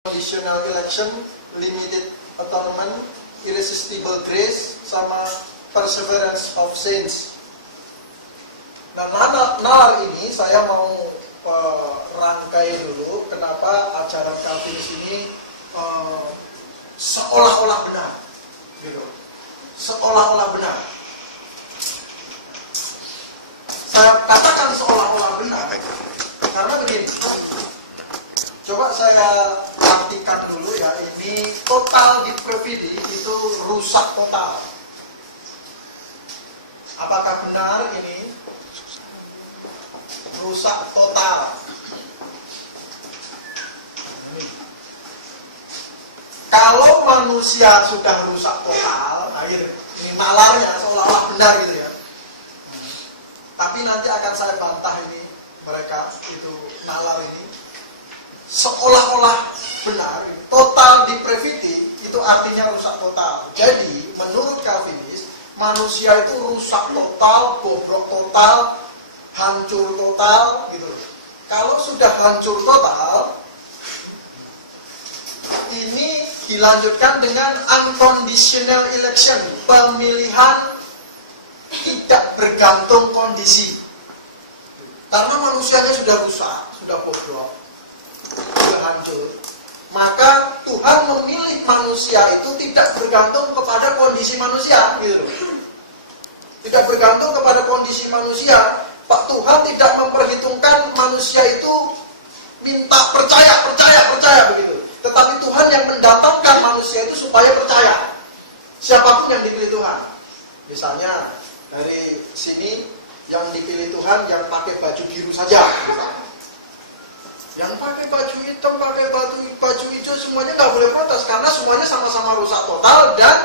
conditional election, limited atonement, irresistible grace, sama perseverance of saints. Nah, nalar ini saya mau rangkai dulu kenapa ajaran Calvinis ini seolah-olah benar, gitu. Seolah-olah benar. Saya katakan seolah-olah benar karena begini. Coba saya artikan dulu ya, ini total depravity itu rusak total. Apakah benar ini rusak total? Kalau manusia sudah rusak total, nah ini nalarnya seolah-olah benar gitu ya. Tapi nanti akan saya bantah ini, mereka itu nalar ini seolah-olah benar. Total depravity itu artinya rusak total. Jadi menurut Calvinis, manusia itu rusak total, bobrok total, hancur total gitu. Kalau sudah hancur total, ini dilanjutkan dengan unconditional election, pemilihan tidak bergantung kondisi. Karena manusianya sudah rusak, sudah bobrok, sudah hancur, maka Tuhan memilih manusia itu tidak bergantung kepada kondisi manusia, gitu. Tidak bergantung kepada kondisi manusia. Pak Tuhan tidak memperhitungkan manusia itu minta percaya begitu. Tetapi Tuhan yang mendatangkan manusia itu supaya percaya. Siapapun yang dipilih Tuhan. Misalnya dari sini yang dipilih Tuhan yang pakai baju biru saja, misalnya. Yang pakai baju hitam, pakai baju hijau, semuanya nggak boleh protes karena semuanya sama-sama rusak total dan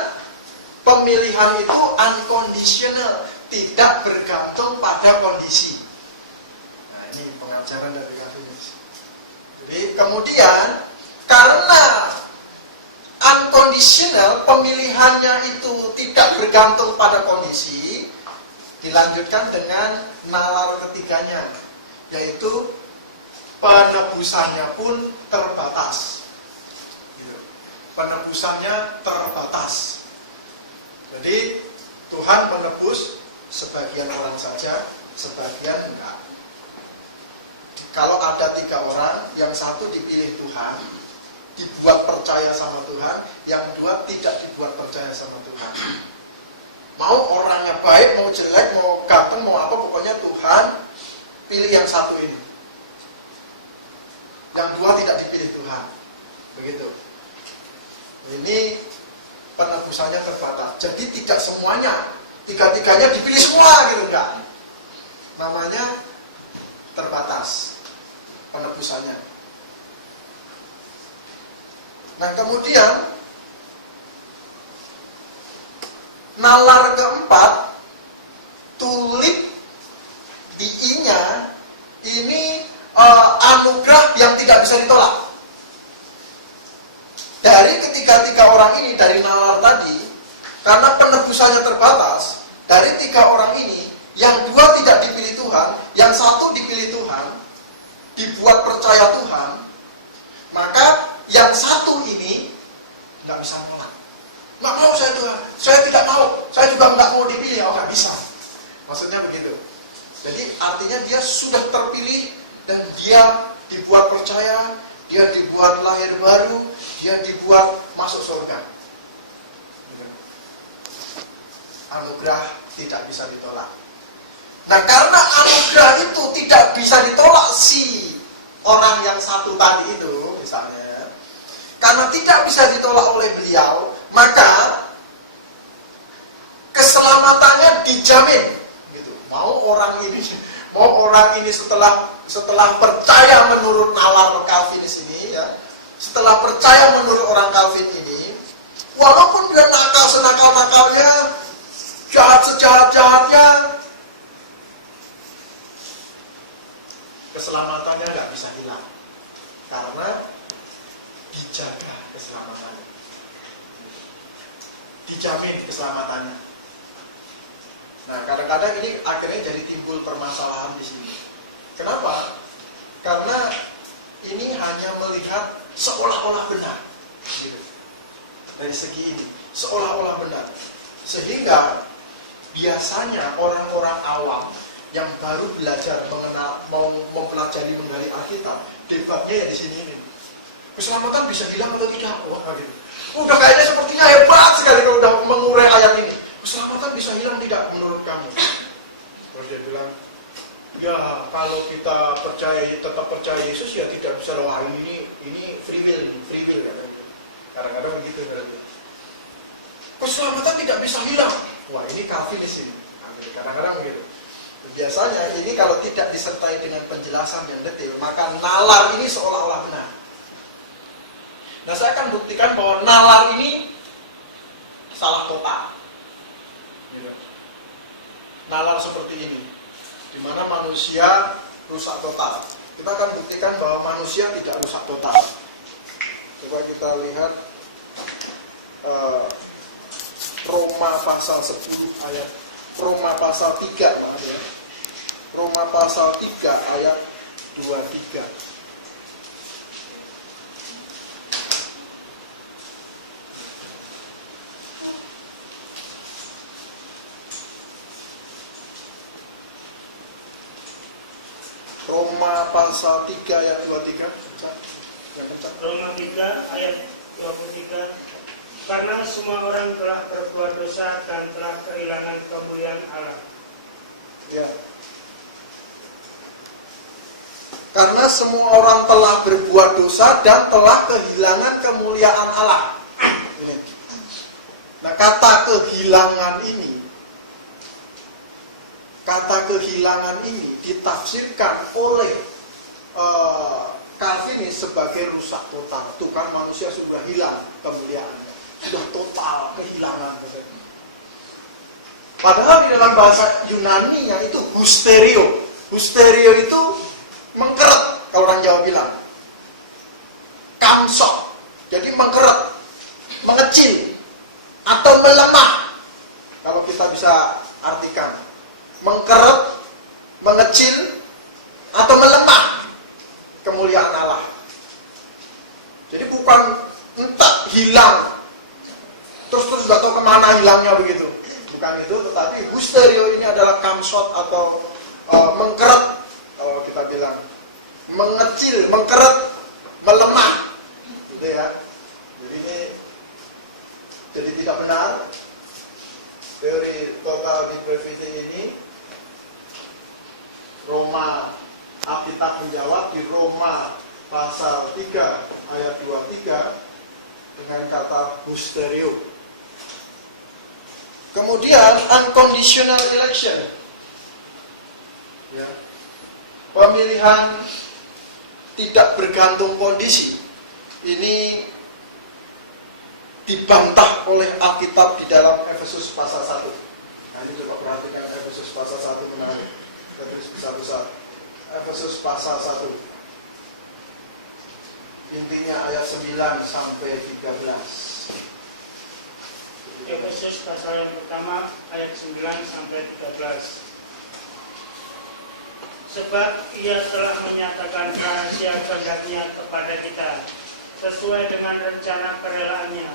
pemilihan itu unconditional, tidak bergantung pada kondisi. Nah, ini pengajaran dari Calvinis. Jadi kemudian karena unconditional, pemilihannya itu tidak bergantung pada kondisi, dilanjutkan dengan nalar ketiganya, yaitu penebusannya pun terbatas. Penebusannya terbatas. Jadi Tuhan menebus sebagian orang saja, sebagian enggak. Kalau ada 3 orang, yang satu dipilih Tuhan, dibuat percaya sama Tuhan, yang 2 tidak dibuat percaya sama Tuhan. Mau orangnya baik, mau jelek, mau ganteng, mau apa, pokoknya Tuhan pilih yang satu ini. Yang 2 tidak dipilih Tuhan. Begitu. Ini penebusannya terbatas. Jadi tidak semuanya, 3-3-nya dipilih semua gitu kan. Namanya terbatas penebusannya. Nah, kemudian nalar keempat, tulip di I-nya ini anugerah yang tidak bisa ditolak. Dari ketiga-tiga orang ini, dari nalar tadi, karena penebusannya terbatas, dari 3 orang ini, yang 2 tidak dipilih Tuhan, yang 1 dipilih Tuhan, dibuat percaya Tuhan, maka yang 1 ini nggak bisa menolak. Nggak mau saya Tuhan, saya tidak mau, saya juga nggak mau dipilih, nggak bisa. Maksudnya begitu. Jadi artinya dia sudah terpilih dan dia dibuat percaya, dia dibuat lahir baru, dia dibuat masuk surga. Anugerah tidak bisa ditolak. Nah, karena anugerah itu tidak bisa ditolak si orang yang 1 tadi itu, misalnya, karena tidak bisa ditolak oleh beliau, maka keselamatannya dijamin. Gitu. Mau orang ini setelah percaya menurut nalar Calvinis ini, ya, setelah percaya menurut orang Calvin ini, walaupun dia nakal senakal-nakalnya, jahat sejahat-jahatnya, keselamatannya nggak bisa hilang karena dijaga keselamatannya, dijamin keselamatannya. Nah, kadang-kadang ini akhirnya jadi timbul permasalahan di sini. Kenapa? Karena ini hanya melihat seolah-olah benar. Gitu. Dari segi ini, seolah-olah benar. Sehingga biasanya orang-orang awam yang baru belajar mengenal, mau mempelajari menggali Alkitab, debatnya ya di sini ini. Keselamatan bisa hilang atau tidak? Wah, gitu. Udah kayaknya sepertinya hebat sekali kalau udah mengurai ayat ini. Keselamatan bisa hilang tidak menurut kamu? Terus dia bilang, ya kalau kita percaya, tetap percaya Yesus ya tidak bisa. Wah, ini free will ya. Kadang-kadang begitu. Keselamatan tidak bisa hilang. Wah, ini Calvinis ini. Kadang-kadang begitu. Biasanya ini kalau tidak disertai dengan penjelasan yang detail, maka nalar ini seolah-olah benar. Nah, saya akan buktikan bahwa nalar ini salah total. Nalar seperti ini, di mana manusia rusak total. Kita akan buktikan bahwa manusia tidak rusak total. Coba kita lihat Roma pasal 10 ayat, Roma pasal 3, maaf ya. Roma pasal 3 ayat 23. Roma pasal 3 ayat 23. Roma 3 ayat 23. Karena semua orang telah berbuat dosa dan telah kehilangan kemuliaan Allah. Ya. Karena semua orang telah berbuat dosa dan telah kehilangan kemuliaan Allah. Nah, kata kehilangan ini ditafsirkan oleh Calvinis sebagai rusak total. Tuh kan manusia sudah hilang kemuliaannya, sudah total kehilangan. Padahal di dalam bahasa Yunani-nya itu husterio. Husterio itu mengkeret, kalau orang Jawa bilang. Kamsok, jadi mengkeret, mengecil, atau melemah. Kalau kita bisa artikan, mengkeret, mengecil, atau melemah kemuliaan Allah. Jadi bukan entah hilang, terus gak tahu kemana hilangnya begitu. Bukan itu, tetapi husterio ini adalah kamsot atau mengkeret, kalau kita bilang mengecil, mengkeret, melemah, gitu ya. Jadi ini jadi tidak benar teori total depravity ini. Roma, Alkitab menjawab di Roma pasal 3 ayat 23 dengan kata husterio. Kemudian unconditional election, ya. Pemilihan tidak bergantung kondisi. Ini dibantah oleh Alkitab di dalam Efesus pasal 1. Nah, ini coba perhatikan Efesus pasal 1 menarik. Efesus besar-besar. Efesus pasal 1. Intinya ayat 9 sampai 13. Efesus pasal yang pertama ayat 9 sampai 13. Sebab ia telah menyatakan rahasia kehendak-Nya kepada kita sesuai dengan rencana kerelaannya,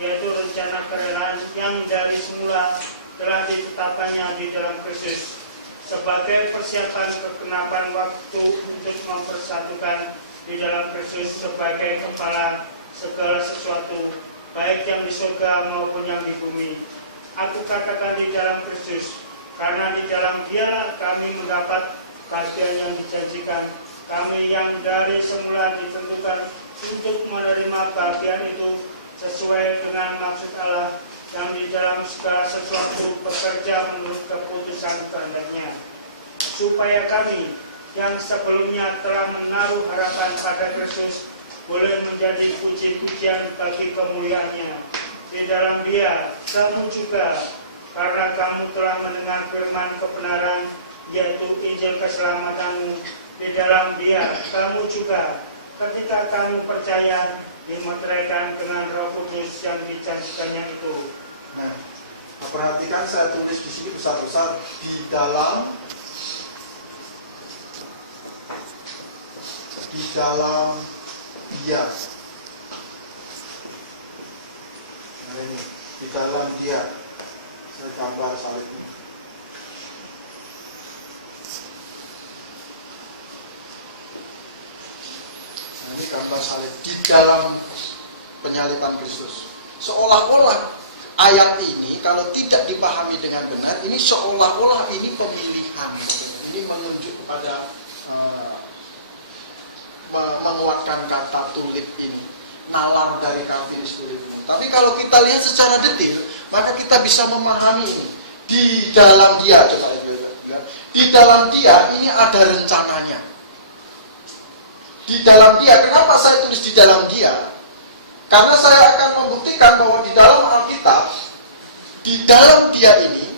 yaitu rencana kerelaan yang dari semula telah ditetapkannya di dalam Kristus sebagai persiapan kegenapan waktu untuk mempersatukan di dalam Kristus sebagai kepala segala sesuatu, baik yang di surga maupun yang di bumi. Aku katakan di dalam Kristus, karena di dalam Dialah kami mendapat bagian yang dijanjikan. Kami yang dari semula ditentukan untuk menerima bagian itu sesuai dengan maksud Allah yang di dalam segala sesuatu bekerja menurut keputusan kehendak-Nya, supaya kami yang sebelumnya telah menaruh harapan pada Kristus boleh menjadi puji-pujian bagi kemuliaan-Nya. Di dalam Dia kamu juga, karena kamu telah mendengar firman kebenaran, yaitu Injil keselamatanmu, di dalam Dia kamu juga, ketika kamu percaya, dimeteraikan dengan Roh Kudus yang dijanjikannya itu. Nah, perhatikan saya tulis di sini besar-besar, di dalam Dia. Nah ini, di dalam Dia. Saya gambar salib ini. Nah ini gambar salib di dalam penyaliban Kristus. Seolah-olah ayat ini kalau tidak dipahami dengan benar, ini seolah-olah ini pemilihan. Ini menunjuk kepada menguatkan kata tulip ini, nalar dari kampis tulip ini. Tapi kalau kita lihat secara detail, maka kita bisa memahami ini. Di dalam Dia, coba lihat. Di dalam Dia ini ada rencananya. Di dalam Dia, kenapa saya tulis di dalam Dia? Karena saya akan membuktikan bahwa di dalam Alkitab, di dalam Dia ini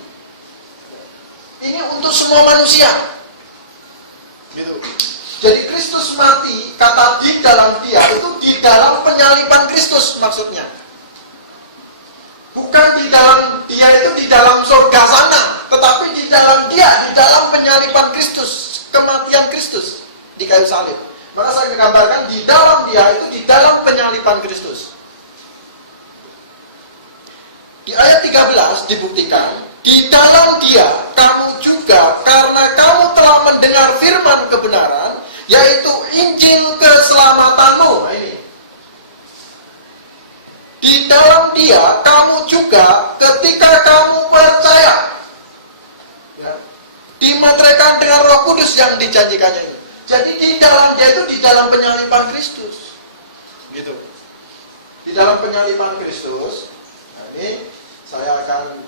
untuk semua manusia. Gitu. Jadi Kristus mati, kata di dalam Dia itu di dalam penyaliban Kristus maksudnya. Bukan di dalam Dia itu di dalam surga sana, tetapi di dalam Dia, di dalam penyaliban Kristus, kematian Kristus di kayu salib. Maka saya menggambarkan di dalam Dia itu di dalam penyaliban Kristus. Di ayat 13 dibuktikan, di dalam Dia kamu juga, karena kamu telah mendengar firman kebenaran, yaitu Injil keselamatanmu. Nah, ini. Di dalam Dia kamu juga ketika kamu percaya, ya, dimateraikan dengan Roh Kudus yang dijanjikannya ini. Jadi di dalam Dia itu di dalam penyaliban Kristus. Gitu. Di dalam penyaliban Kristus. Nah, ini saya akan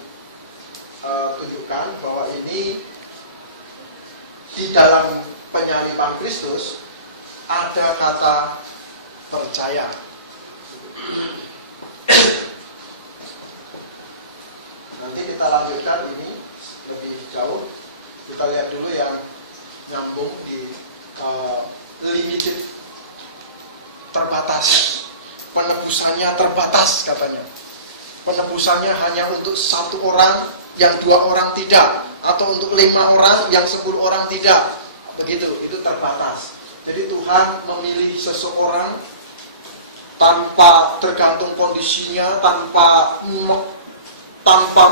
tunjukkan bahwa ini di dalam penyaliban Kristus ada kata percaya. Nanti kita lanjutkan ini lebih jauh. Kita lihat dulu yang nyambung di limited, terbatas. Penebusannya terbatas katanya. Penebusannya hanya untuk 1 orang, yang 2 orang tidak, atau untuk 5 orang, yang 10 orang tidak. Begitu, itu terbatas. Jadi Tuhan memilih seseorang tanpa tergantung kondisinya, tanpa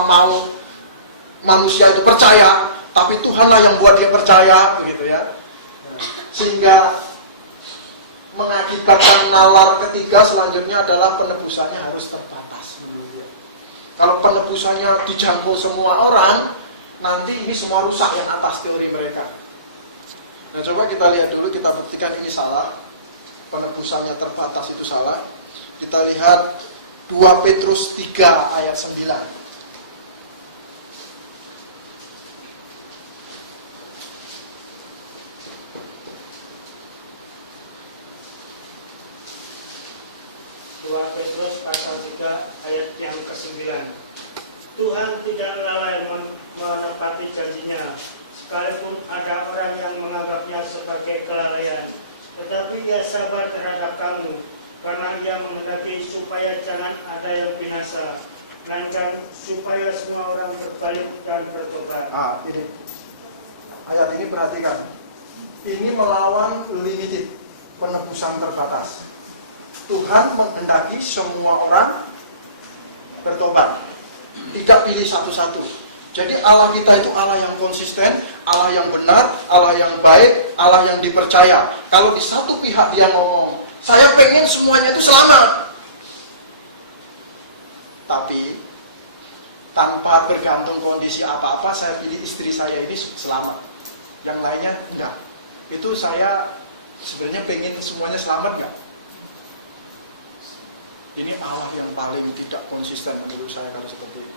mau manusia itu percaya, tapi Tuhanlah yang buat dia percaya, begitu ya. Sehingga mengakibatkan nalar ketiga selanjutnya adalah penebusannya harus terbatas. Kalau penebusannya dijangkau semua orang, nanti ini semua rusak yang atas teori mereka. Nah coba kita lihat dulu, kita buktikan ini salah. Penebusannya terbatas itu salah. Kita lihat 2 Petrus 3 ayat 9. Petrus pasal 3 ayat yang ke-9. Tuhan tidak lalai menepati janjinya, sekalipun ada orang yang menganggapnya sebagai kelalaian. Tetapi Dia sabar terhadap kamu, karena Ia menghendaki supaya jangan ada yang binasa, melainkan supaya semua orang berbalik dan bertobat. Ini ayat ini perhatikan. Ini melawan limited, penebusan terbatas. Tuhan menghendaki semua orang bertobat, tidak pilih satu-satu. Jadi Allah kita itu Allah yang konsisten, Allah yang benar, Allah yang baik, Allah yang dipercaya. Kalau di satu pihak dia ngomong, saya pengen semuanya itu selamat, tapi tanpa bergantung kondisi apa-apa, saya pilih istri saya ini selamat, yang lainnya enggak. Itu saya sebenarnya pengen semuanya selamat enggak? Ini Allah yang paling tidak konsisten menurut saya kalau seperti itu.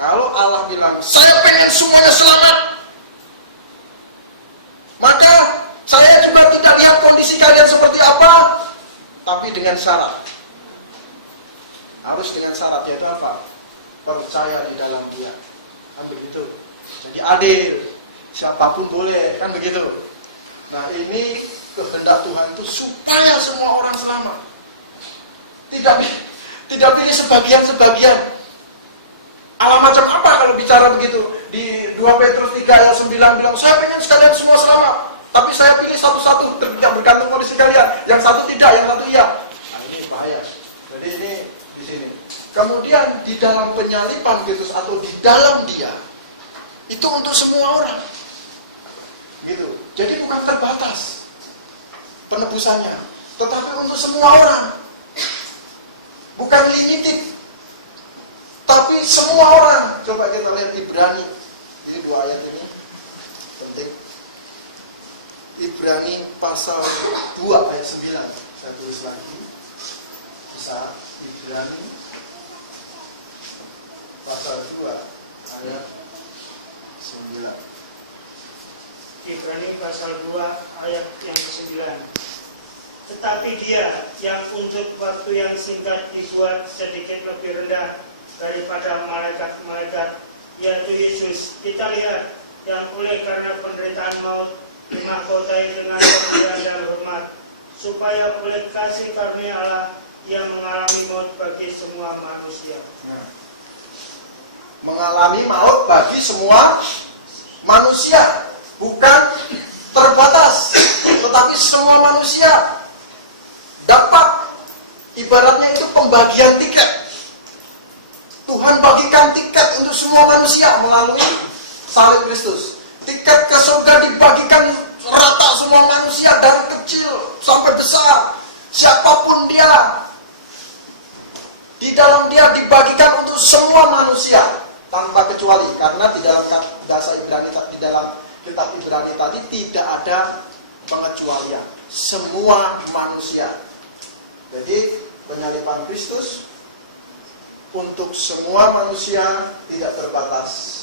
Kalau Allah bilang, saya pengen semuanya selamat, maka saya juga tidak lihat kondisi kalian seperti apa, tapi dengan syarat. Harus dengan syarat, yaitu apa? Percaya di dalam Dia. Kan begitu. Jadi adil, siapapun boleh, kan begitu. Nah ini kehendak Tuhan itu supaya semua orang selamat. Tidak pilih sebagian-sebagian. Allah macam apa kalau bicara begitu? Di 2 Petrus 3 ayat 9 bilang, saya pengen sekalian semua selamat. Tapi saya pilih satu-satu tidak bergantung kondisi kalian. Yang satu tidak, yang satu iya. Nah, ini bahaya. Jadi ini di sini. Kemudian di dalam penyalipan Kristus atau di dalam Dia itu untuk semua orang. Gitu. Jadi bukan terbatas penebusannya, tetapi untuk semua orang. Bukan limited, tapi semua orang. Coba kita lihat Ibrani. Jadi 2 ayat ini penting. Ibrani pasal 2 ayat 9. Saya tulis lagi. Bisa Ibrani pasal 2 ayat 9. Ibrani pasal 2 ayat yang ke-9. Tetapi Dia yang untuk waktu yang singkat dibuat sedikit lebih rendah daripada malaikat-malaikat, yaitu Yesus, kita lihat, yang oleh karena penderitaan maut dimahkotai dengan kemuliaan dan hormat, supaya oleh kasih karunia Allah yang mengalami maut bagi semua manusia. Mengalami maut bagi semua manusia, bukan terbatas, tetapi semua manusia dapat. Ibaratnya itu pembagian tiket. Tuhan bagikan tiket untuk semua manusia melalui salib Kristus. Tiket ke surga dibagikan rata semua manusia, dari kecil sampai besar, siapapun dia. Di dalam Dia dibagikan untuk semua manusia tanpa kecuali, karena di dalam dasar Ibrani, di dalam kitab Ibrani tadi tidak ada pengecualian, semua manusia. Jadi penyaliban Kristus untuk semua manusia, tidak terbatas.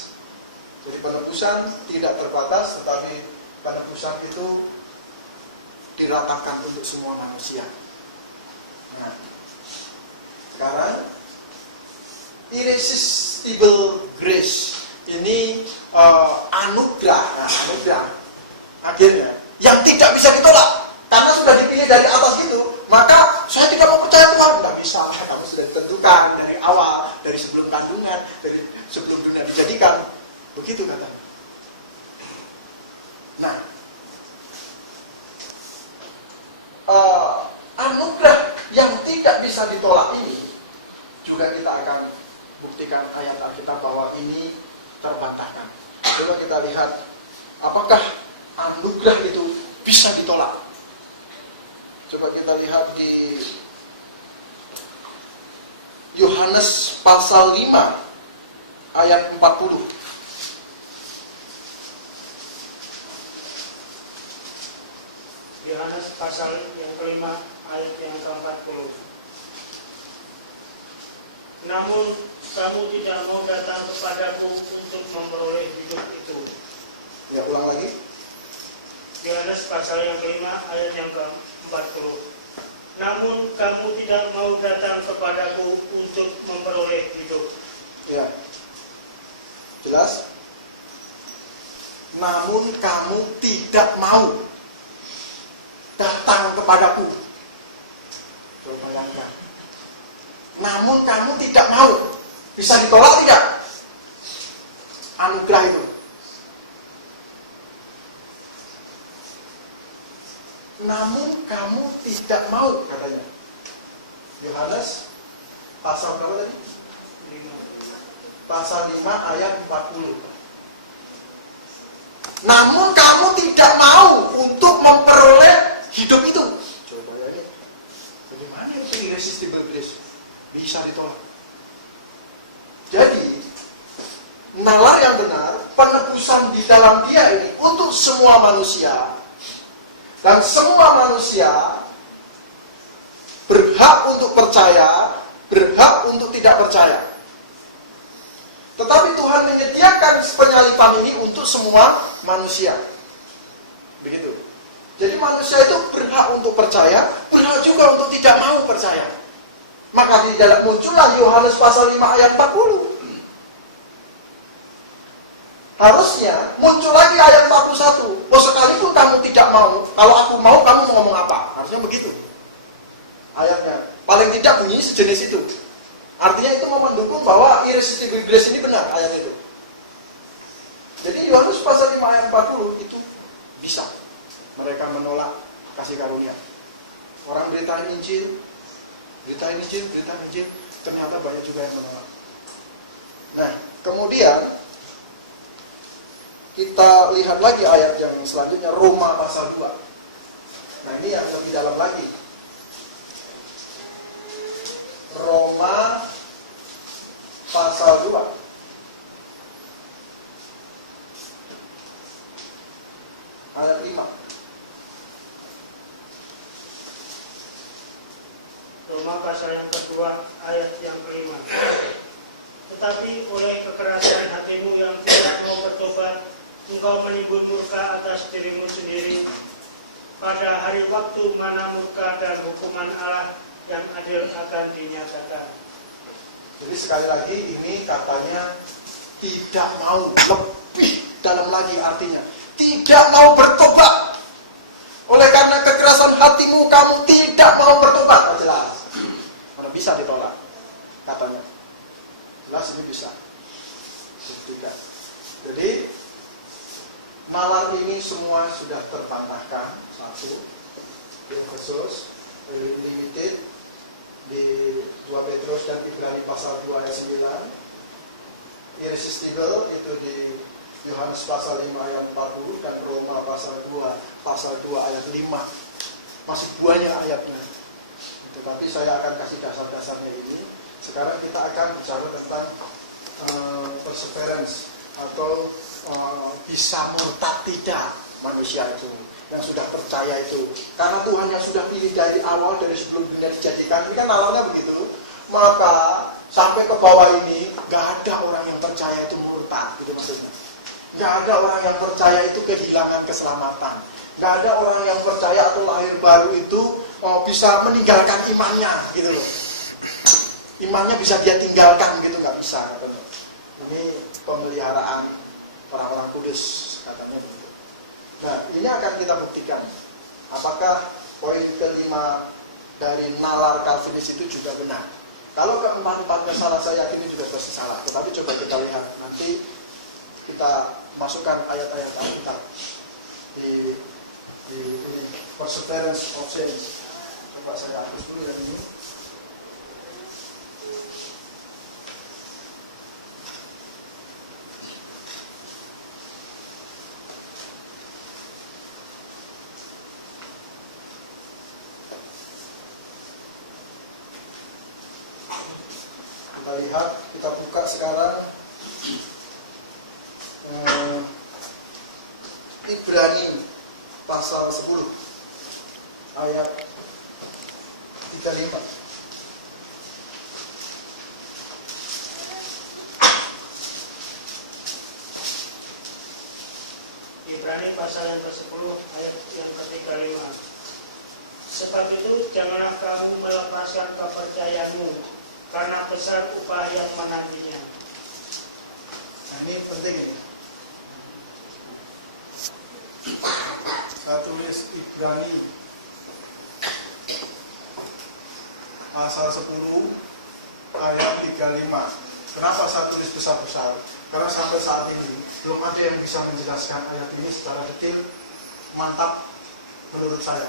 Jadi penebusan tidak terbatas, tetapi penebusan itu diratakan untuk semua manusia. Nah, sekarang irresistible grace ini anugerah. Nah, anugerah akhirnya yang tidak bisa ditolak karena sudah dipilih dari atas gitu. Maka saya tidak mau percaya Tuhan. Tidak bisa, kamu sudah ditentukan dari awal, dari sebelum kandungan, dari sebelum dunia dijadikan. Begitu kata. Nah, anugerah yang tidak bisa ditolak ini juga kita akan buktikan ayat Alkitab bahwa ini terbantahkan. Coba kita lihat, apakah anugerah itu bisa ditolak? Coba kita lihat di Yohanes pasal 5 ayat 40. Yohanes pasal yang ke-5 ayat yang ke-40. Namun kamu tidak mau datang kepadaku untuk memperoleh hidup itu. Ya, ulang lagi. Yohanes pasal yang ke-5 ayat yang ke-40. Namun kamu tidak mau datang kepadaku untuk memperoleh hidup. Ya. Jelas? Namun kamu tidak mau datang kepadaku. Coba bayangkan. Namun kamu tidak mau. Bisa ditolak tidak? Anugerah itu. Namun kamu tidak mau, katanya. Yohanes pasal berapa tadi? 5. Pasal 5 ayat 40. Namun kamu tidak mau untuk memperoleh hidup itu. Coba ya ini. Bagaimana itu irresistible grace? Bisa ditolak. Jadi, nalar yang benar, penebusan di dalam Dia ini untuk semua manusia. Dan semua manusia berhak untuk percaya, berhak untuk tidak percaya. Tetapi Tuhan menyediakan penyalipan ini untuk semua manusia. Begitu. Jadi manusia itu berhak untuk percaya, berhak juga untuk tidak mau percaya. Maka di dalam muncullah Yohanes pasal 5 ayat 40. Harusnya muncul lagi ayat 41. Oh, sekalipun kamu tidak mau, kalau aku mau, kamu mau ngomong apa? Harusnya begitu ayatnya. Paling tidak bunyi sejenis itu. Artinya itu mau mendukung bahwa irresistible grace ini benar ayat itu. Jadi Yohanes pasal 5 ayat 40 itu bisa. mereka menolak kasih karunia. Orang beritain Injil, ternyata banyak juga yang menolak. Nah, kemudian kita lihat lagi ayat yang selanjutnya, Roma pasal 2. Nah, ini yang lebih dalam lagi. Roma pasal 2. Ayat 5. Roma pasal yang kedua ayat yang kelima. Tetapi oleh kekerasan hatimu yang tidak mau bertobat, engkau menimbul murka atas dirimu sendiri pada hari waktu mana murka dan hukuman Allah yang adil akan dinyatakan. Jadi sekali lagi ini katanya tidak mau, lebih dalam lagi artinya tidak mau bertobat. Oleh karena kekerasan hatimu kamu tidak mau bertobat. Jelas mana bisa ditolak katanya. Jelas ini bisa buktikan. Jadi nalar ini semua sudah terpantahkan. Satu di Efesus, limited di 2 Petrus dan Ibrani pasal 2 ayat 9, irresistible itu di Yohanes pasal 5 ayat 40 dan Roma pasal 2 ayat 5. Masih banyak ayatnya. Tetapi saya akan kasih dasar-dasarnya ini. Sekarang kita akan bicara tentang perseverance atau bisa murtad tidak manusia itu yang sudah percaya itu, karena Tuhan yang sudah pilih dari awal, dari sebelum dunia dijadikan. Ini kan nalarnya begitu. Maka sampai ke bawah ini gak ada orang yang percaya itu murtad, gitu maksudnya. Gak ada orang yang percaya itu kehilangan keselamatan. Gak ada orang yang percaya atau lahir baru itu bisa meninggalkan imannya, gitu loh. Imannya bisa dia tinggalkan gitu, gak bisa katanya. Ini pemeliharaan orang-orang kudus katanya begitu. Nah, ini akan kita buktikan apakah poin kelima dari nalar Calvinis itu juga benar. Kalau keempat-empatnya salah, saya yakin ini juga pasti salah. Tetapi coba kita lihat, nanti kita masukkan ayat-ayat Alkitab di perseverance of saints. Coba saya hapus dulu yang ini. Kita lihat, kita buka sekarang Ibrani pasal 10 ayat 35. Ibrani pasal yang ke-10 ayat yang ke-35. Sebab itu janganlah kamu melepaskan kepercayaanmu, karena besar upah yang menantinya. Nah, ini penting ini. Saya tulis Ibrani pasal 10 ayat 35. Kenapa saya tulis besar-besar? Karena sampai saat ini belum ada yang bisa menjelaskan ayat ini secara detail, mantap menurut saya.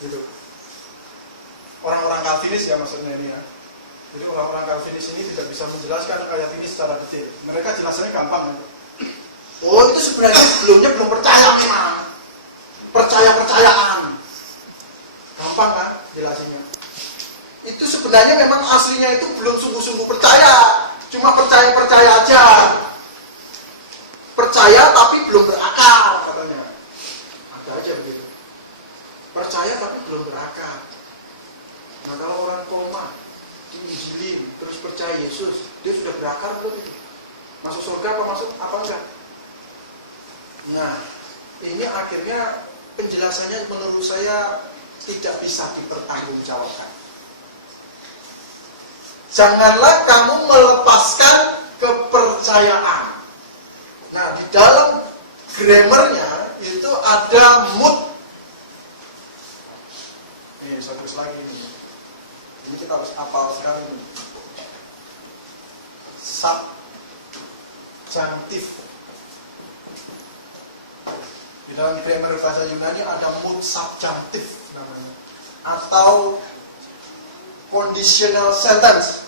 Gitu. Orang-orang Calvinis ya maksudnya ini ya. Jadi orang-orang Calvinis ini tidak bisa menjelaskan ayat ini secara detail. Mereka jelasannya gampang. Oh, itu sebenarnya sebelumnya belum percaya memang. Percaya-percayaan. Gampang kan jelasinnya. Itu sebenarnya memang aslinya itu belum sungguh-sungguh percaya. Cuma percaya-percaya aja. Percaya tapi belum berakar katanya. Ada aja begitu. Percaya tapi belum berakar. Nah, kalau orang koma diinjilin terus percaya Yesus, dia sudah berakar belum itu? Masuk surga apa enggak? Nah, ini akhirnya penjelasannya menurut saya tidak bisa dipertanggungjawabkan. Janganlah kamu melepaskan kepercayaan. Nah, di dalam grammarnya itu ada mood. Ini saya tulis lagi ini. Ini kita harus hafal sekali ini. Subjunctive. Di dalam grammar bahasa Yunani ada mood subjunctive namanya, atau conditional sentence.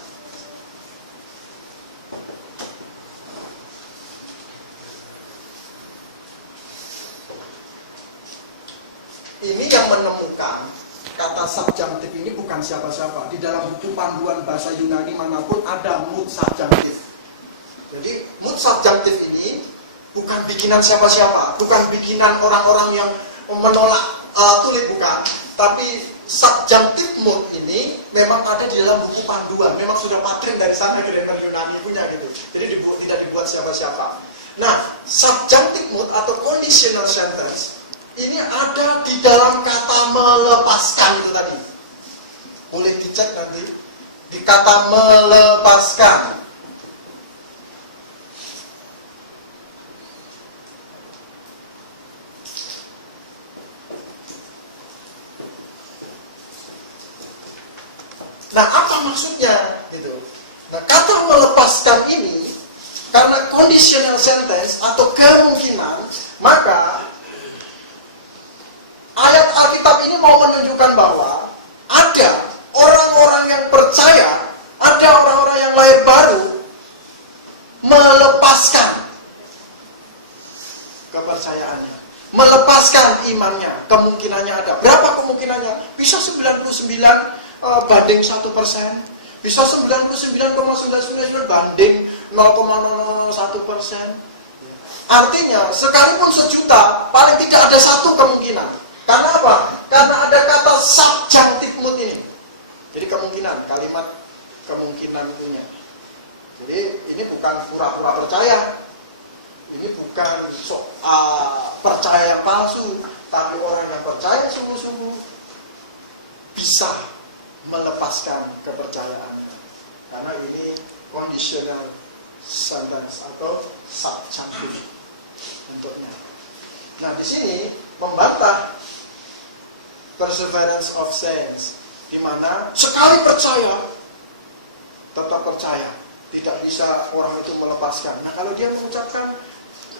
Ini yang menemukan kata subjunctive ini bukan siapa-siapa. Di dalam buku panduan bahasa Yunani manapun ada mood subjunctive. Jadi mood subjunctive ini bukan bikinan siapa-siapa, bukan bikinan orang-orang yang menolak tulip, bukan. Tapi subjunctive mood ini memang ada di dalam buku panduan. Memang sudah patren dari sana, grammar Yunani punya gitu. Jadi tidak dibuat siapa-siapa. Nah, subjunctive mood atau conditional sentence ini ada di dalam kata melepaskan itu tadi. Boleh dicek nanti di kata melepaskan. Nah, apa maksudnya itu? Nah, kata melepaskan ini karena conditional sentence atau kemungkinan, maka ayat Alkitab ini mau menunjukkan bahwa ada orang-orang yang percaya, ada orang-orang yang lahir baru melepaskan kepercayaannya, melepaskan imannya. Kemungkinannya ada. Berapa kemungkinannya? Bisa 99 banding 1%, bisa 99,99 banding 0,001%. Artinya sekalipun sejuta, paling tidak ada satu kemungkinan. Karena apa? Karena ada kata subjunctive mood ini. Jadi kemungkinan, kalimat kemungkinan punya. Jadi ini bukan pura-pura percaya. Ini bukan percaya palsu, tapi orang yang percaya sungguh-sungguh bisa melepaskan kepercayaannya. Karena ini conditional sentence atau subjunctive bentuknya. Nah, di sini membantah perseverance of saints, di mana sekali percaya tetap percaya, tidak bisa orang itu melepaskan. Nah, kalau dia mengucapkan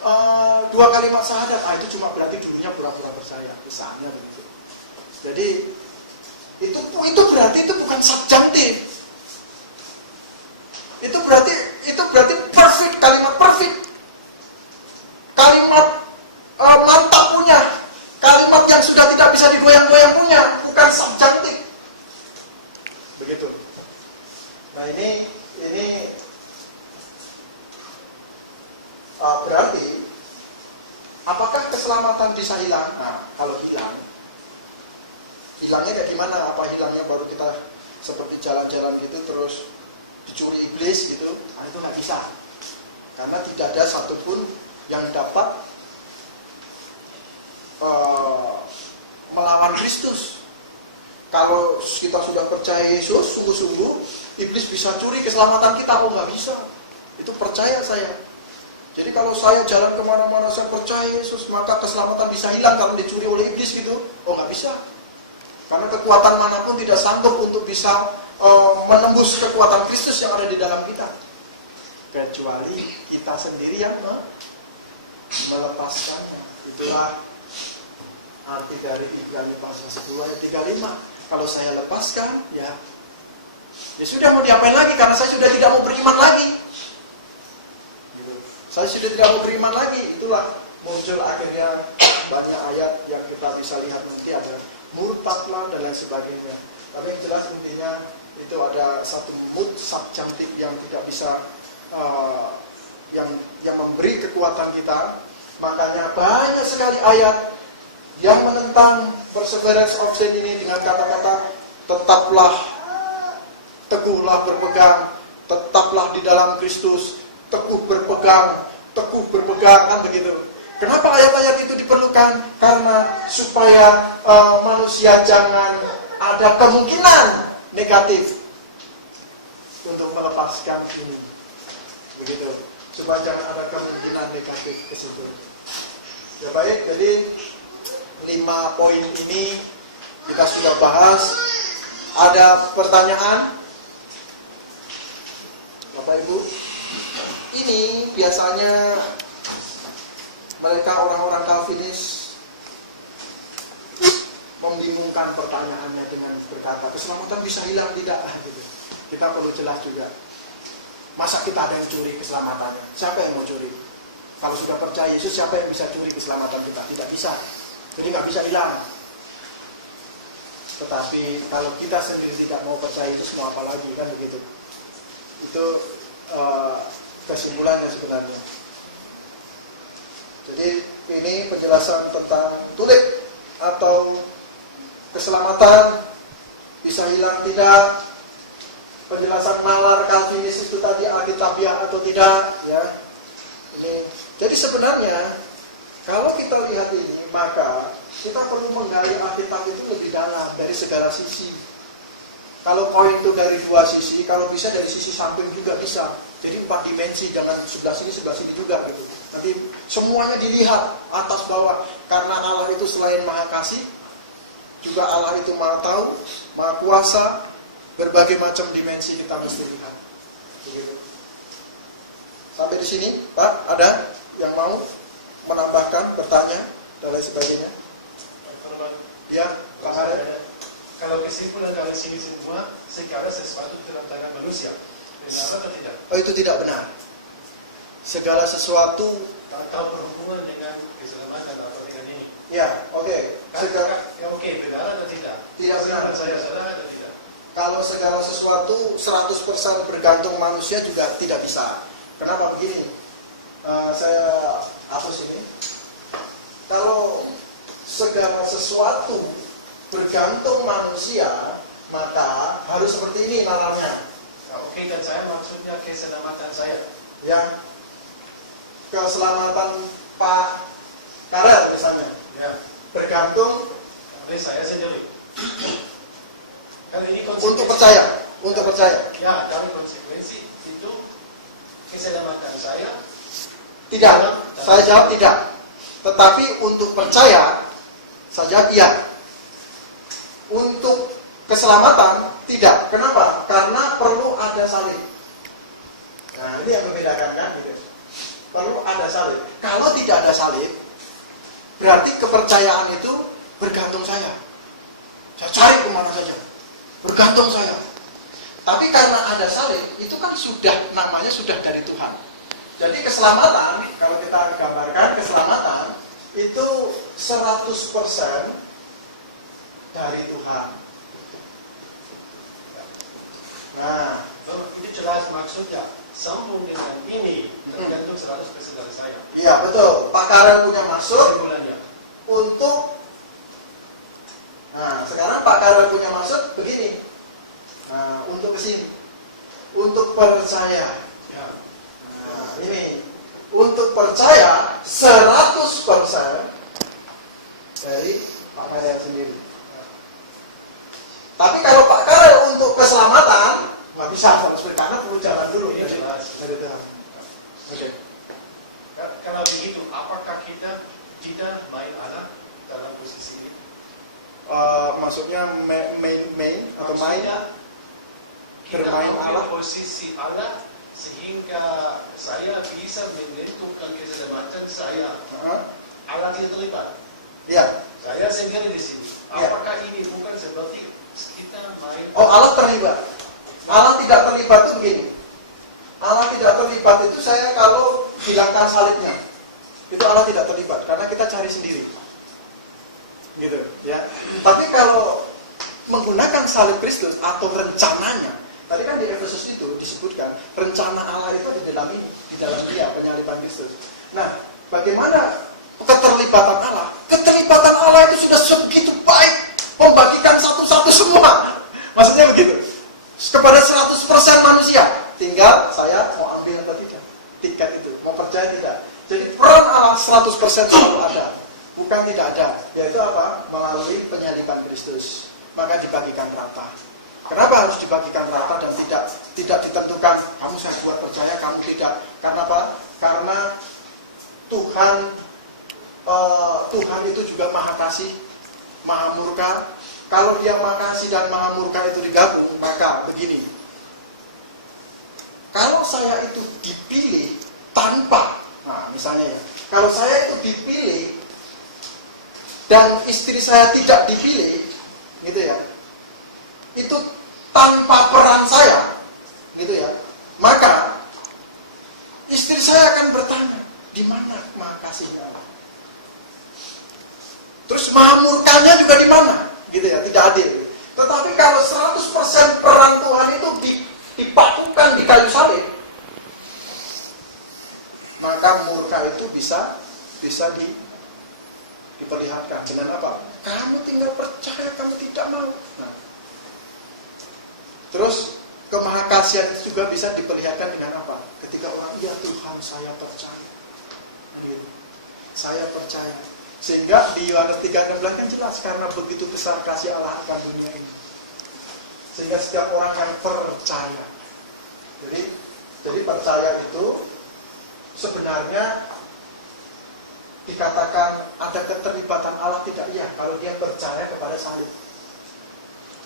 2 kalimat syahadat, itu cuma berarti dulunya pura-pura percaya, misalnya begitu. Jadi itu berarti itu bukan subjunctive. Itu berarti perfect, kalimat perfect, kalimat mantap punya, kalimat yang sudah tidak bisa digoyang-goyang punya, bukan subjunctive. Begitu. Nah, ini berarti apakah keselamatan bisa hilang? Nah, kalau hilangnya kayak gimana? Apa hilangnya baru kita seperti jalan-jalan gitu terus dicuri iblis gitu? Nah, itu nggak bisa. Karena tidak ada satupun yang dapat melawan Kristus. Kalau kita sudah percaya Yesus sungguh-sungguh, iblis bisa curi keselamatan kita? Oh, nggak bisa. Itu percaya saya. Jadi kalau saya jalan kemana-mana saya percaya Yesus, maka keselamatan bisa hilang karena dicuri oleh iblis gitu? Oh, nggak bisa. Karena kekuatan manapun tidak sanggup untuk bisa menembus kekuatan Kristus yang ada di dalam kita. Kecuali kita sendiri yang melepaskannya. Itulah arti dari Ibrani pasal 10 ayat 35. Kalau saya lepaskan, ya sudah, mau diapain lagi? Karena saya sudah tidak mau beriman lagi. Gitu. Saya sudah tidak mau beriman lagi. Itulah muncul akhirnya banyak ayat yang kita bisa lihat nanti, ada murtadlah dan lain sebagainya. Tapi yang jelas intinya itu ada satu mood subjunctive yang tidak bisa yang memberi kekuatan kita. Makanya banyak sekali ayat yang menentang perseverance of saints ini dengan kata-kata tetaplah, teguhlah berpegang, tetaplah di dalam Kristus, teguh berpegang, kan begitu. Kenapa ayat-ayat itu diperlukan? Karena supaya manusia jangan ada kemungkinan negatif untuk melepaskan ini. Begitu. Supaya jangan ada kemungkinan negatif ke situ. Ya baik, jadi 5 poin ini kita sudah bahas. Ada pertanyaan? Bapak Ibu? Ini biasanya mereka orang-orang Calvinis membingungkan pertanyaannya dengan berkata keselamatan bisa hilang tidak gitu. Kita perlu jelas juga. Masa kita ada yang curi keselamatannya? Siapa yang mau curi? Kalau sudah percaya Yesus, siapa yang bisa curi keselamatan kita? Tidak bisa. Jadi nggak bisa hilang. Tetapi kalau kita sendiri tidak mau percaya Yesus, mau apa lagi, kan begitu. Itu kesimpulannya sebenarnya. Jadi ini penjelasan tentang tulip atau keselamatan bisa hilang tidak. Penjelasan nalar Calvinis itu tadi Alkitabiah atau tidak, ya. Ini. Jadi sebenarnya kalau kita lihat ini, maka kita perlu menggali Alkitab itu lebih dalam dari segala sisi. Kalau koin itu dari dua sisi, kalau bisa dari sisi samping juga bisa. Jadi 4 dimensi, jangan sebelah sini juga gitu. Nanti semuanya dilihat atas bawah, karena Allah itu selain Maha Kasih, juga Allah itu Maha Tahu, Maha Kuasa. Berbagai macam dimensi kita mesti lihat. Begitu. Sampai di sini, Pak, ada yang mau menambahkan, bertanya, dan lain sebagainya? Ya, Pak Harid. Kalau kesimpulan dari sini semua, segala sesuatu di dalam tangan manusia, benar atau tidak? Oh, itu tidak benar. Segala sesuatu Atau berhubungan dengan keselamatan atau dengan ini? ya, oke. Ya, oke, benar atau tidak? Tidak benar. Saya salah atau tidak? Kalau segala sesuatu 100% bergantung manusia juga tidak bisa. Kenapa begini? Saya hapus ini. Kalau segala sesuatu bergantung manusia, maka harus seperti ini nalarnya. Nah, oke, dan saya maksudnya keselamatan saya. Ya, keselamatan Pak Karel misalnya, Ya, bergantung oleh saya sendiri. Kan ini untuk percaya. Ya, dari konsekuensi itu keselamatan saya. Tidak, saya jawab tidak. Tetapi untuk percaya, saya jawab iya. Untuk keselamatan, tidak. Kenapa? Karena perlu ada salib. Nah, ini yang membedakan kan? Gitu. Perlu ada salib. Kalau tidak ada salib, berarti kepercayaan itu bergantung saya. Saya cari kemana saja. Bergantung saya. Tapi karena ada salib, itu kan namanya sudah dari Tuhan. Jadi keselamatan, kalau kita gambarkan keselamatan, itu 100% dari Tuhan. Nah, Itu jelas maksudnya. Sambung dengan ini, tergantung 100% dari saya. iya betul. Pak Karel punya maksud Kesimpulannya. untuk. Nah, sekarang Pak Karel punya maksud begini. Nah, untuk kesini, untuk percaya. Ya. Nah, ini untuk percaya 100% dari Pak Karel sendiri. Tapi kalau Pak Karel untuk keselamatan nggak bisa, harus karena perlu jalan dulu. Ini jelas. Dari Tuhan. Oke. Kalau begitu, apakah kita tidak main anak dalam posisi ini? Maksudnya main atau main Kita bermain ambil Allah. posisi Allah sehingga saya bisa menentukan keselamatan saya. Allah tidak terlibat. Iya. Saya sendiri di sini. Ya. Apakah ini bukan seperti kita main? Oh, Allah terlibat. Allah tidak terlibat itu begini. Allah tidak terlibat itu saya kalau hilangkan salibnya. Itu Allah tidak terlibat karena kita cari sendiri. Gitu, ya. Tapi kalau menggunakan salib Kristus atau rencananya, tadi kan di Efesus itu disebutkan rencana Allah itu di dalam ini, di dalam Dia penyaliban Kristus. Nah, bagaimana keterlibatan Allah? Keterlibatan Allah itu sudah sebegitu baik, membagikan satu-satu semua. Maksudnya begitu. Kepada 100% manusia. Tinggal saya mau ambil atau tidak. Tiket itu, mau percaya tidak. Jadi peran Allah 100% selalu ada. Bukan tidak ada. Yaitu apa? Melalui penyaliban Kristus. Maka dibagikan rata. Kenapa harus dibagikan rata dan tidak ditentukan kamu saya buat percaya, kamu tidak? Karena apa? Karena Tuhan itu juga Maha Kasih, Maha Murka. Kalau Dia Maha Kasih dan Maha Murka itu digabung, maka begini. Kalau saya itu dipilih tanpa, nah misalnya ya, kalau saya itu dipilih dan istri saya tidak dipilih, gitu ya, itu tanpa peran saya, gitu ya, maka istri saya akan bertanya, di mana maha kasihnya Allah? Terus murkanya juga di mana, gitu ya, tidak adil. Tetapi kalau 100% peran Tuhan itu dipakukan di kayu salib, maka murka itu bisa diperlihatkan dengan apa? Kamu tinggal percaya, kamu tidak mau. Nah, terus kemahakasihan itu juga bisa diperlihatkan dengan apa? Ketika orang, ya Tuhan saya percaya, gitu. Saya percaya. Sehingga di Yohanes 3:16 kan jelas, karena begitu besar kasih Allah akan dunia ini, sehingga setiap orang yang percaya. Jadi percaya itu sebenarnya dikatakan ada keterlibatan Allah tidak? Iya, kalau dia percaya kepada salib.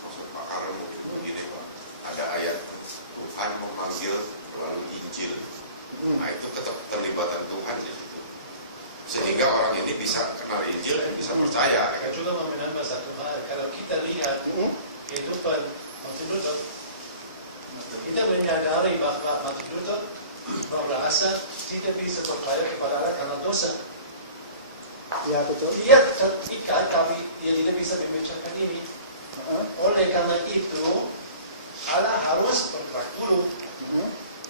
Maksud Pak Karel mungkin begini Pak, ada ayat Tuhan memanggil melalui Injil. Nah itu tetap keterlibatan Tuhan di situ. Sehingga orang ini bisa kenal Injil dan bisa percaya. Saya juga mau menambah satu hal. Kalau kita lihat kehidupan Martin Luther, kita menyadari bahwa Martin Luther merasa tidak bisa percaya kepada Allah karena dosa. Ya betul. Dia terikat, tapi dia tidak bisa memecahkan diri. Oleh karena itu, Allah harus bergerak dulu.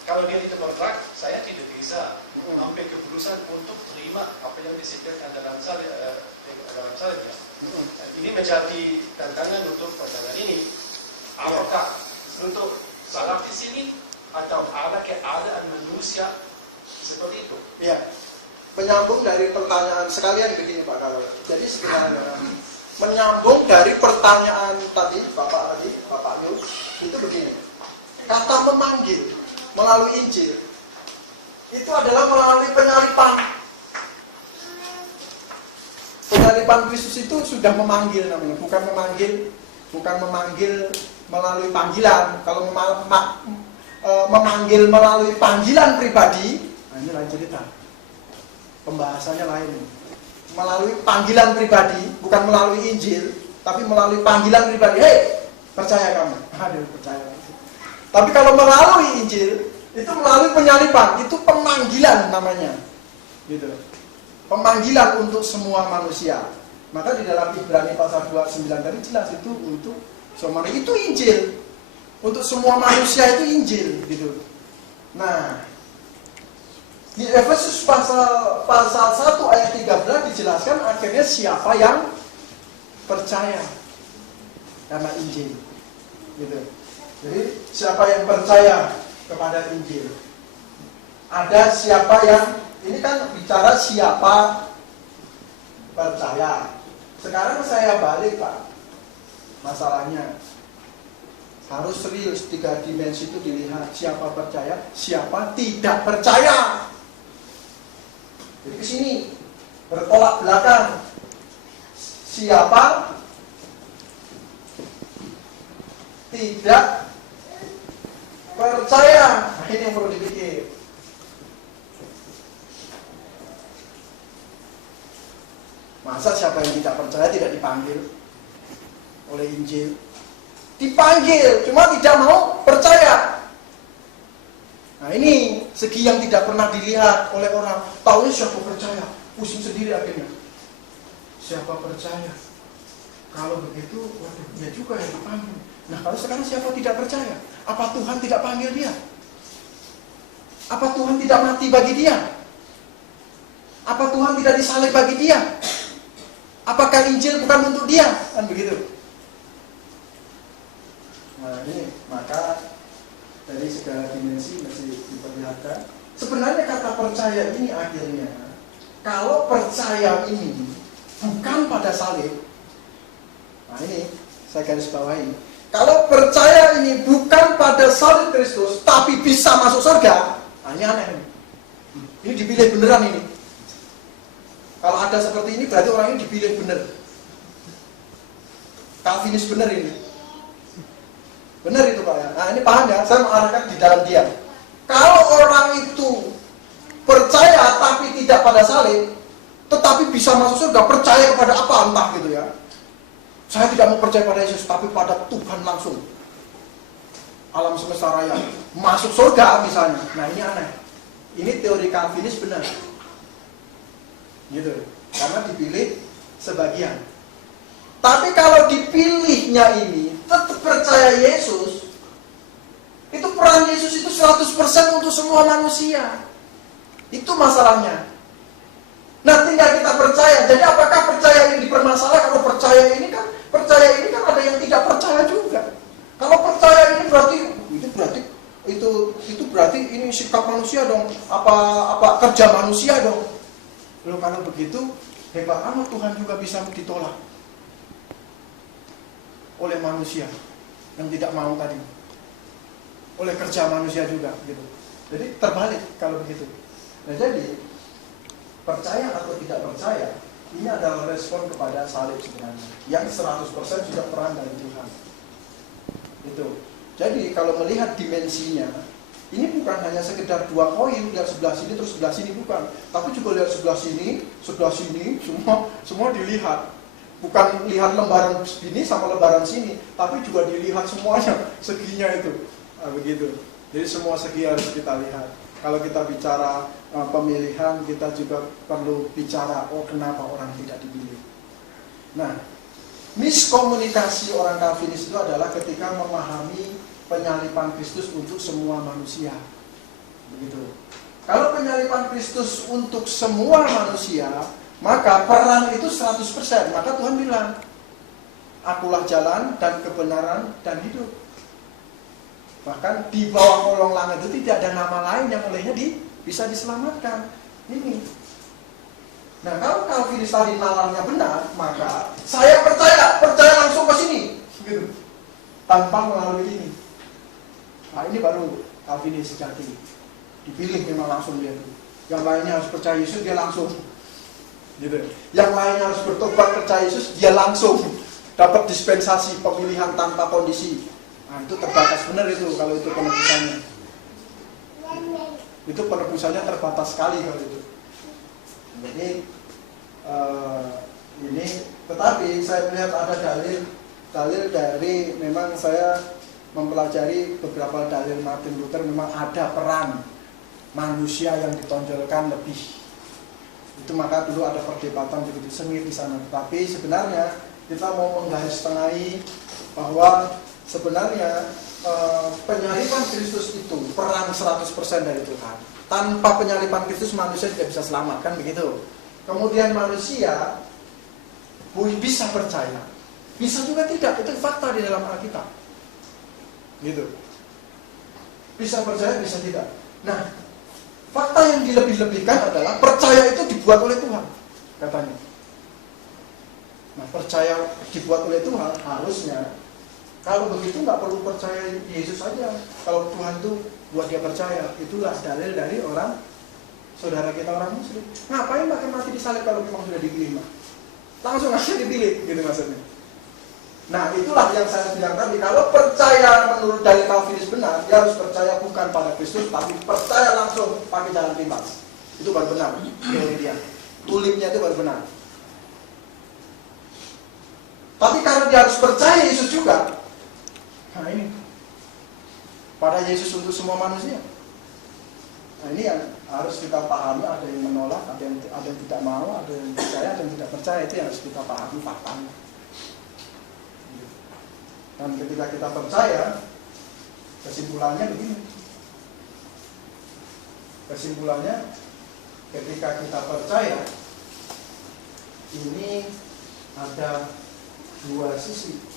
Kalau dia tidak bergerak, saya tidak bisa sampai keputusan untuk terima apa yang disediakan dalam salibnya. Ini menjadi tantangan untuk perjalanan ini. Apakah untuk salah di sini atau ada keadaan manusia seperti itu? Ya. Menyambung dari pertanyaan sekalian begini Pak Karel. Jadi sebenarnya menyambung dari pertanyaan tadi Bapak Yus itu begini. Kata memanggil melalui Injil itu adalah melalui penyalipan. Penyalipan Kristus itu sudah memanggil namanya, bukan memanggil melalui panggilan. Kalau memanggil melalui panggilan pribadi, nah ini lain cerita. Pembahasannya lain. Melalui panggilan pribadi, bukan melalui Injil, tapi melalui panggilan pribadi. Hei, percaya kamu? Aduh, percaya. Tapi kalau melalui Injil, itu melalui penyalipan, itu pemanggilan namanya. Gitu. Pemanggilan untuk semua manusia. Maka di dalam Ibrani pasal 29 tadi jelas itu untuk semua manusia. Itu Injil. Untuk semua manusia itu Injil, gitu. Nah, di Efesus pasal 1 ayat 13 dijelaskan akhirnya siapa yang percaya karena Injil, gitu. Jadi siapa yang percaya kepada Injil? Ada siapa yang, ini kan bicara siapa percaya. Sekarang saya balik Pak, masalahnya harus serius, 3 dimensi itu dilihat. Siapa percaya, siapa tidak percaya. Jadi ke sini bertolak belakang. Siapa tidak percaya? Nah, ini yang perlu dipikir. Masa siapa yang tidak percaya tidak dipanggil oleh Injil? Dipanggil, cuma tidak mau percaya. Nah ini segi yang tidak pernah dilihat oleh orang. Tahu siapa percaya, pusing sendiri akhirnya. Siapa percaya? Kalau begitu, waduh, dia juga yang dipanggil. Nah kalau sekarang siapa tidak percaya? Apa Tuhan tidak panggil dia? Apa Tuhan tidak mati bagi dia? Apa Tuhan tidak disalib bagi dia? Apakah Injil bukan untuk dia? Kan begitu. Nah ini, maka dari segala dimensi masih diperlihatkan. Sebenarnya kata percaya ini akhirnya, kalau percaya ini bukan pada salib, nah ini saya garis bawahi. Kalau percaya ini bukan pada salib Kristus, tapi bisa masuk surga, nah ini aneh. Ini dipilih beneran ini. Kalau ada seperti ini berarti orang ini dipilih bener. Calvinis bener ini. Benar itu Pak ya. Nah ini paham ya, saya mengarahkan di dalam dia. Kalau orang itu percaya tapi tidak pada salib, tetapi bisa masuk surga, percaya kepada apa entah gitu ya. Saya tidak mau percaya pada Yesus, tapi pada Tuhan langsung. Alam semesta raya, masuk surga misalnya. Nah ini aneh. Ini teori Calvinis benar. Gitu. Karena dipilih sebagian. Tapi kalau dipilihnya ini tetap percaya Yesus, itu peran Yesus itu 100% untuk semua manusia. Itu masalahnya. Nah tinggal kita percaya. Jadi apakah percaya ini dipermasalahkan? Kalau percaya ini kan ada yang tidak percaya juga. Kalau percaya ini berarti ini sikap manusia dong, apa kerja manusia dong. Lalu kalau begitu, hebat amat Tuhan juga bisa ditolak oleh manusia yang tidak mau tadi, oleh kerja manusia juga gitu. Jadi terbalik kalau begitu. Nah jadi percaya atau tidak percaya ini adalah respon kepada salib sebenarnya, yang 100% sudah peran dari Tuhan. Itu. Jadi kalau melihat dimensinya, ini bukan hanya sekedar dua koin, lihat sebelah sini terus sebelah sini, bukan. Tapi juga lihat sebelah sini, semua dilihat. Bukan lihat lembaran sini sama lembaran sini, tapi juga dilihat semuanya, seginya itu. Nah, begitu. Jadi semua segi harus kita lihat. Kalau kita bicara pemilihan, kita juga perlu bicara, kenapa orang tidak dipilih. Nah, miskomunikasi orang Calvinis itu adalah ketika memahami penyaliban Kristus untuk semua manusia. Begitu. Kalau penyaliban Kristus untuk semua manusia, maka peran itu 100%. Maka Tuhan bilang, akulah jalan dan kebenaran dan hidup. Bahkan di bawah kolong langit itu tidak ada nama lain yang olehnya bisa diselamatkan. Ini. Nah kalau Calvinis tadi nalarnya benar, maka saya percaya langsung ke sini, gitu, tanpa melalui ini. Nah ini baru Calvinis sejati. Dipilih memang langsung dia. Yang lainnya harus percaya Yesus, dia langsung. Gitu. Yang lainnya harus bertobat percaya Yesus, dia langsung dapat dispensasi pemilihan tanpa kondisi. Nah itu terbatas benar itu kalau itu penebusannya. Itu penebusannya terbatas sekali kalau itu. Jadi ini, tetapi saya melihat ada dalil dari, memang saya mempelajari beberapa dalil Martin Luther, memang ada peran manusia yang ditonjolkan lebih. Itu maka dulu ada perdebatan begitu sengit di sana. Tapi sebenarnya kita mau menggarisbawahi bahwa sebenarnya penyaliban Kristus itu peran 100% dari Tuhan. Tanpa penyaliban Kristus manusia tidak bisa selamat, kan begitu. Kemudian manusia bisa percaya, bisa juga tidak. Itu fakta di dalam Alkitab. Gitu. Bisa percaya, bisa tidak. Nah, fakta yang dilebih-lebihkan adalah percaya itu dibuat oleh Tuhan, katanya. Nah, percaya dibuat oleh Tuhan harusnya, kalau begitu nggak perlu percaya Yesus saja. Kalau Tuhan tuh buat dia percaya, itulah dalil dari orang saudara kita orang Muslim. Ngapain pakai mati disalib kalau memang sudah dipilih, Mak? Langsung aja dipilih, gitu maksudnya. Nah, itulah yang saya bilang tadi. Kalau percaya menurut dalil Calvinis benar, dia harus percaya bukan pada Kristus, tapi percaya langsung pakai jalan pintas. Itu baru benar, teori dia. Tulipnya itu baru benar. Tapi karena dia harus percaya Yesus juga. Nah ini pada Yesus untuk semua manusia. Nah ini yang harus kita pahami. Ada yang menolak, ada yang tidak mau, ada yang percaya, ada yang tidak percaya. Itu yang harus kita pahami faktanya. Dan ketika kita percaya, kesimpulannya begini. Kesimpulannya, ketika kita percaya, ini ada dua sisi.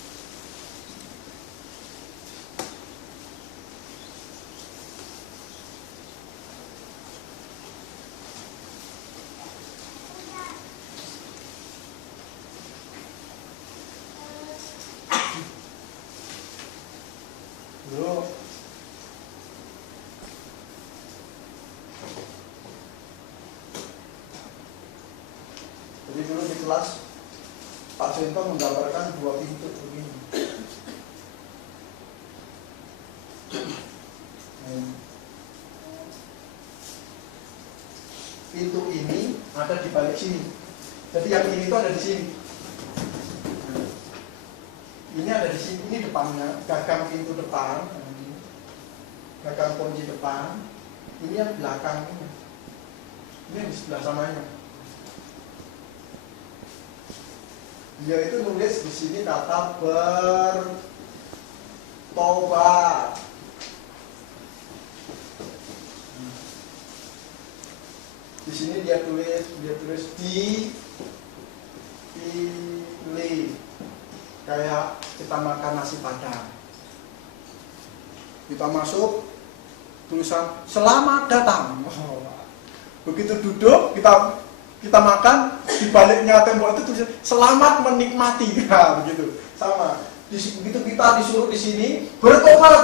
Jadi dulu di kelas Pak Sento menggambarkan dua pintu begini. Pintu ini ada di balik sini. Jadi yang ini tuh ada di sini. Ini ada di sini, ini depannya, gagang pintu depan, gagang kunci depan. Ini yang belakang ini. Ini yang di sebelah sananya. Dia itu nulis di sini kata bertobat. Di sini dia tulis dipilih. Kayak kita makan nasi padang. Kita masuk, tulisan selamat datang. Begitu duduk, kita makan, di baliknya tembok itu tulisan selamat menikmati. Nah, begitu. Sama. Begitu kita disuruh di sini bertobat.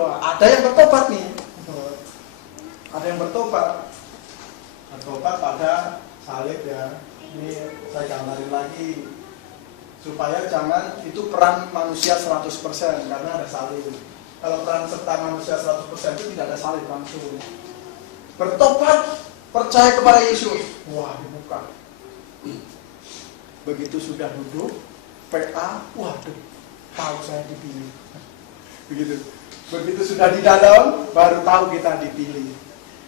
Wah, ada yang bertobat nih. Ada yang bertobat pada salib ya. Ini saya gambarin lagi supaya jangan itu peran manusia 100% karena ada salib. Kalau peran serta manusia 100% itu tidak ada salib langsung. Bertobat, percaya kepada Yesus. Wah, dibuka. Begitu sudah duduk, PA, waduh, tahu saya dipilih. Begitu sudah di dalam, baru tahu kita dipilih.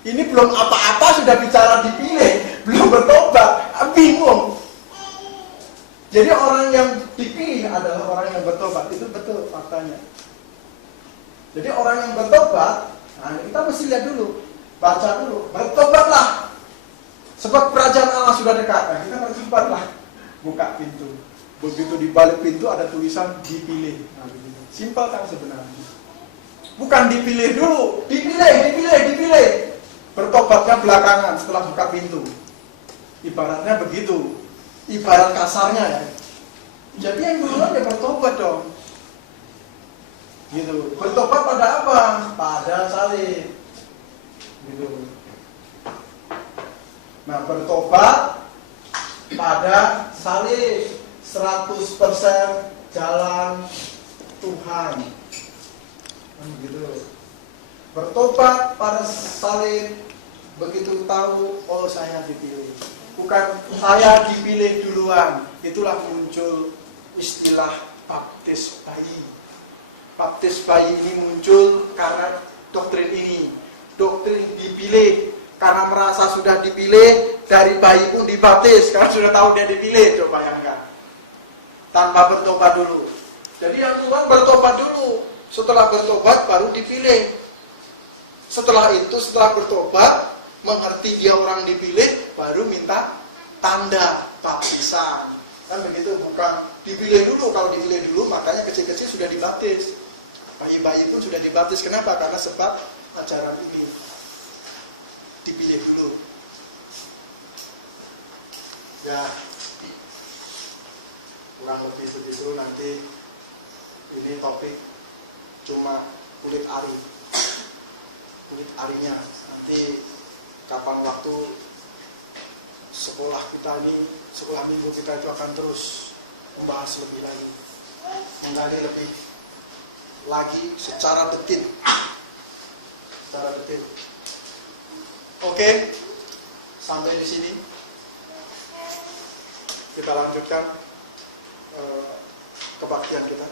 Ini belum apa-apa sudah bicara dipilih, belum bertobat, bingung. Jadi orang yang dipilih adalah orang yang bertobat, itu betul faktanya. Jadi orang yang bertobat, nah kita mesti lihat dulu, baca dulu, bertobatlah, sebab kerajaan Allah sudah dekat. Nah kita bertobatlah, buka pintu. Begitu di balik pintu ada tulisan dipilih. Nah, simpel kan sebenarnya. Bukan dipilih dulu, dipilih. Bertobatnya belakangan setelah buka pintu. Ibaratnya begitu. Ibarat kasarnya ya. Jadi yang duluan ya bertobat dong. Gitu. Bertobat pada apa? Pada salib. Gitu. Nah, bertobat pada salib 100% jalan Tuhan. Gitu. Bertobat pada salib, begitu tahu, oh saya dipilih. Bukan saya dipilih duluan. Itulah muncul istilah baptis bayi. Baptis bayi ini muncul karena doktrin ini. Doktrin dipilih. Karena merasa sudah dipilih, dari bayi pun dibaptis. Karena sudah tahu dia dipilih, coba bayangkan. Tanpa bertobat dulu. Jadi yang Tuhan bertobat dulu. Setelah bertobat baru dipilih. Setelah itu, setelah bertobat, mengerti dia orang dipilih, baru minta tanda baptisan. Kan begitu, bukan dipilih dulu. Kalau dipilih dulu, makanya kecil-kecil sudah dibaptis. Bayi-bayi pun sudah dibaptis. Kenapa? Karena sebab ajaran ini. Dipilih dulu. Ya, kurang lebih begitu. Nanti ini topik cuma kulit ari. Kulit arinya. Nanti kapan waktu sekolah kita ini, sekolah minggu kita itu akan terus membahas lebih lagi, menggali lebih lagi secara detil. Oke, sampai di sini kita lanjutkan kebaktian kita.